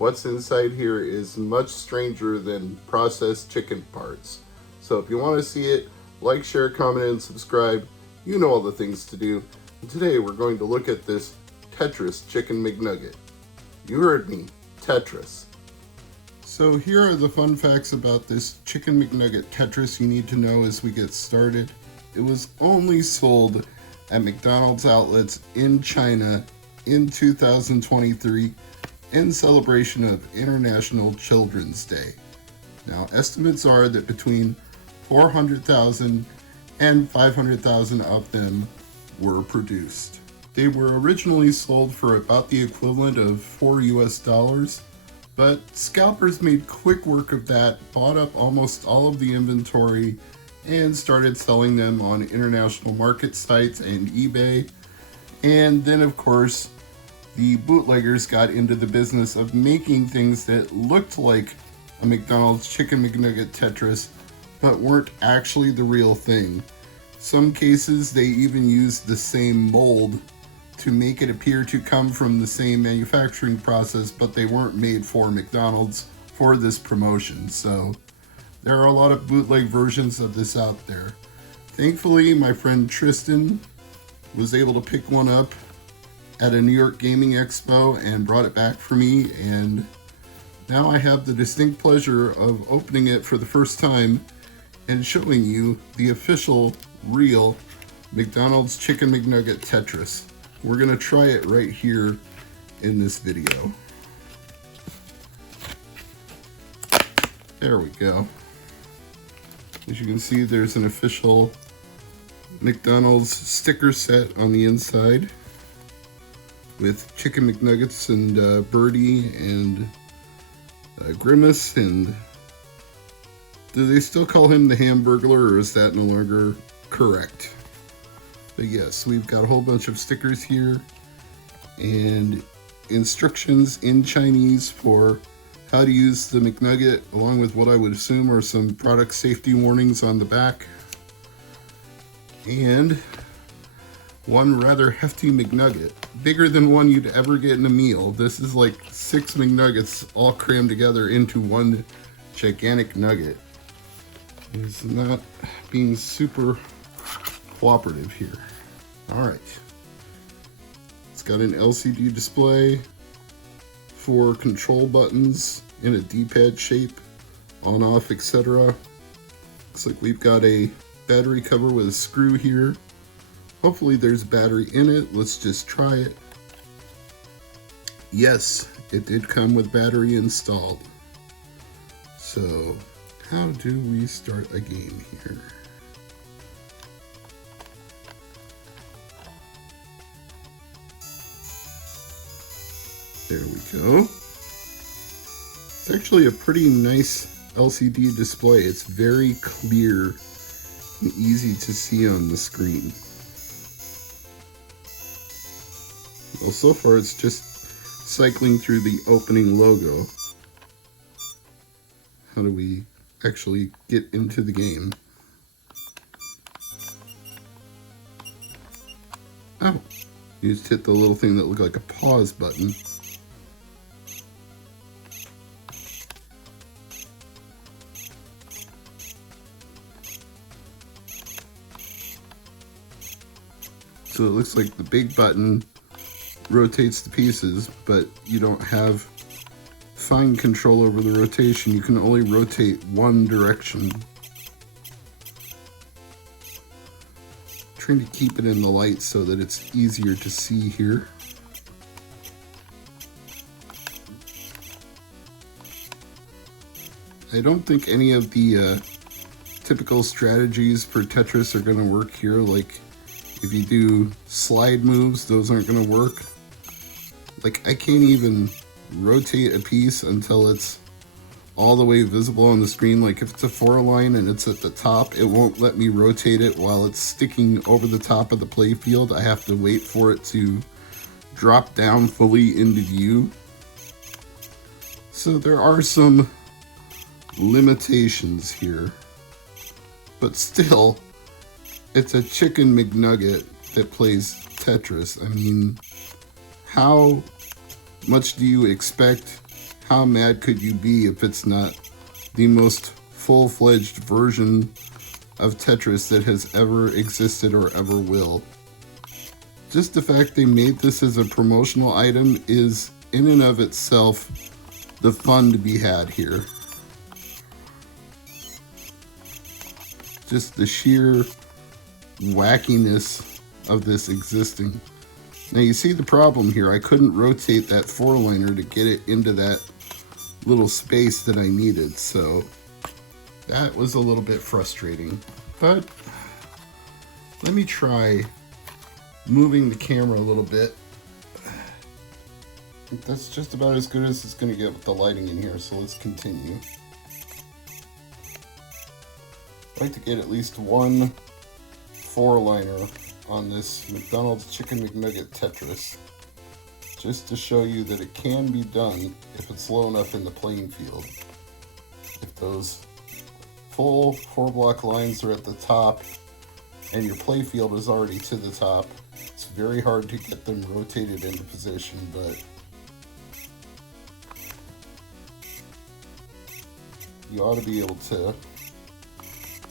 what's inside here is much stranger than processed chicken parts. So if you want to see it, like, share, comment, and subscribe. You know all the things to do. And today we're going to look at this Tetris Chicken McNugget. You heard me, Tetris. So here are the fun facts about this Chicken McNugget Tetris you need to know as we get started. It was only sold at McDonald's outlets in China in 2023 in celebration of International Children's Day. Now, estimates are that between 400,000 and 500,000 of them were produced. They were originally sold for about the equivalent of $4 US, but scalpers made quick work of that, bought up almost all of the inventory, and started selling them on international market sites and eBay. And then, of course, the bootleggers got into the business of making things that looked like a McDonald's Chicken McNugget Tetris, but weren't actually the real thing. Some cases, they even used the same mold to make it appear to come from the same manufacturing process, but they weren't made for McDonald's for this promotion. So there are a lot of bootleg versions of this out there. Thankfully, my friend Tristan was able to pick one up at a New York Gaming Expo and brought it back for me, and now I have the distinct pleasure of opening it for the first time and showing you the official, real McDonald's Chicken McNugget Tetris. We're gonna try it right here in this video. There we go. As you can see, there's an official McDonald's sticker set on the inside with Chicken McNuggets and Birdie and Grimace. And do they still call him the Hamburglar, or is that no longer correct? But yes, we've got a whole bunch of stickers here and instructions in Chinese for how to use the McNugget, along with what I would assume are some product safety warnings on the back. And one rather hefty McNugget, bigger than one you'd ever get in a meal. This is like 6 McNuggets all crammed together into one gigantic nugget. It's not being super cooperative here. All right. It's got an LCD display, 4 control buttons in a D-pad shape, on, off, etc. Looks like we've got a battery cover with a screw here. Hopefully there's battery in it. Let's just try it. Yes, it did come with battery installed. So, how do we start a game here? There we go. It's actually a pretty nice LCD display. It's very clear and easy to see on the screen. Well, so far it's just cycling through the opening logo. How do we actually get into the game? Oh, you just hit the little thing that looked like a pause button. So it looks like the big button rotates the pieces, but you don't have fine control over the rotation. You can only rotate one direction. Trying to keep it in the light so that it's easier to see here. I don't think any of the typical strategies for Tetris are going to work here. Like, if you do slide moves, those aren't going to work. Like, I can't even rotate a piece until it's all the way visible on the screen. Like, if it's a 4 line and it's at the top, it won't let me rotate it while it's sticking over the top of the play field. I have to wait for it to drop down fully into view. So there are some limitations here, but still, it's a Chicken McNugget that plays Tetris. I mean, how much do you expect? how mad could you be if it's not the most full-fledged version of Tetris that has ever existed or ever will? Just the fact they made this as a promotional item is in and of itself the fun to be had here. Just the sheer wackiness of this existing. Now you see the problem here. I couldn't rotate that four-liner to get it into that little space that I needed, so that was a little bit frustrating. But let me try moving the camera a little bit. I think that's just about as good as it's going to get with the lighting in here, so let's continue. I'd like to get at least one four-liner on this McDonald's Chicken McNugget Tetris, just to show you that it can be done if it's low enough in the playing field. If those full 4-block lines are at the top and your play field is already to the top, it's very hard to get them rotated into position, but you ought to be able to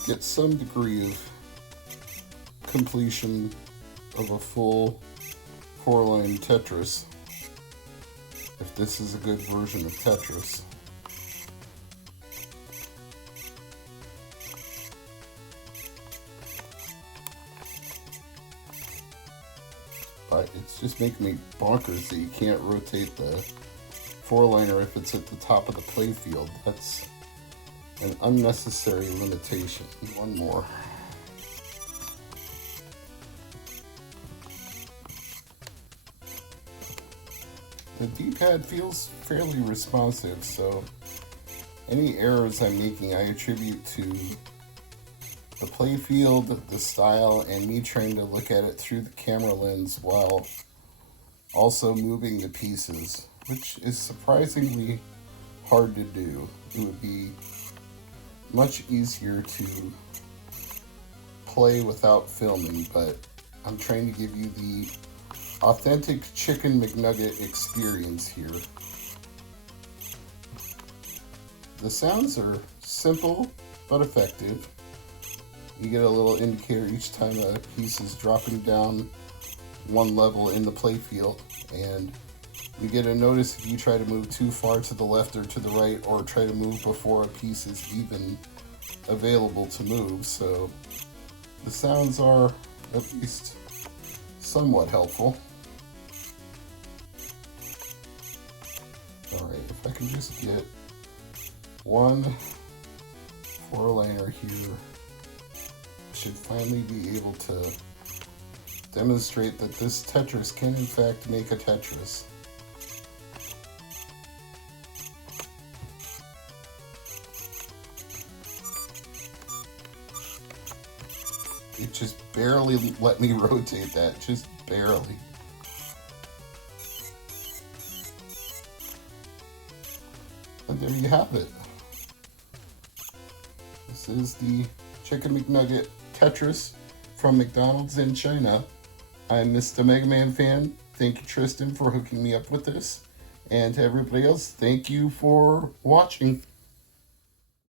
get some degree of completion of a full 4-line Tetris if this is a good version of Tetris. But it's just making me bonkers that you can't rotate the 4-liner if it's at the top of the play field. That's an unnecessary limitation. One more. The D-pad feels fairly responsive, so any errors I'm making I attribute to the playfield, the style, and me trying to look at it through the camera lens while also moving the pieces, which is surprisingly hard to do. It would be much easier to play without filming, but I'm trying to give you the authentic Chicken McNugget experience here. The sounds are simple but effective. You get a little indicator each time a piece is dropping down one level in the playfield, and you get a notice if you try to move too far to the left or to the right, or try to move before a piece is even available to move. So the sounds are at least somewhat helpful. Alright, if I can just get one 4-liner here, I should finally be able to demonstrate that this Tetris can in fact make a Tetris. It just barely let me rotate that, just barely. And there you have it. This is the Chicken McNugget Tetris from McDonald's in China. I'm Mr. MegaManFan. Thank you, Tristan, for hooking me up with this. And to everybody else, thank you for watching.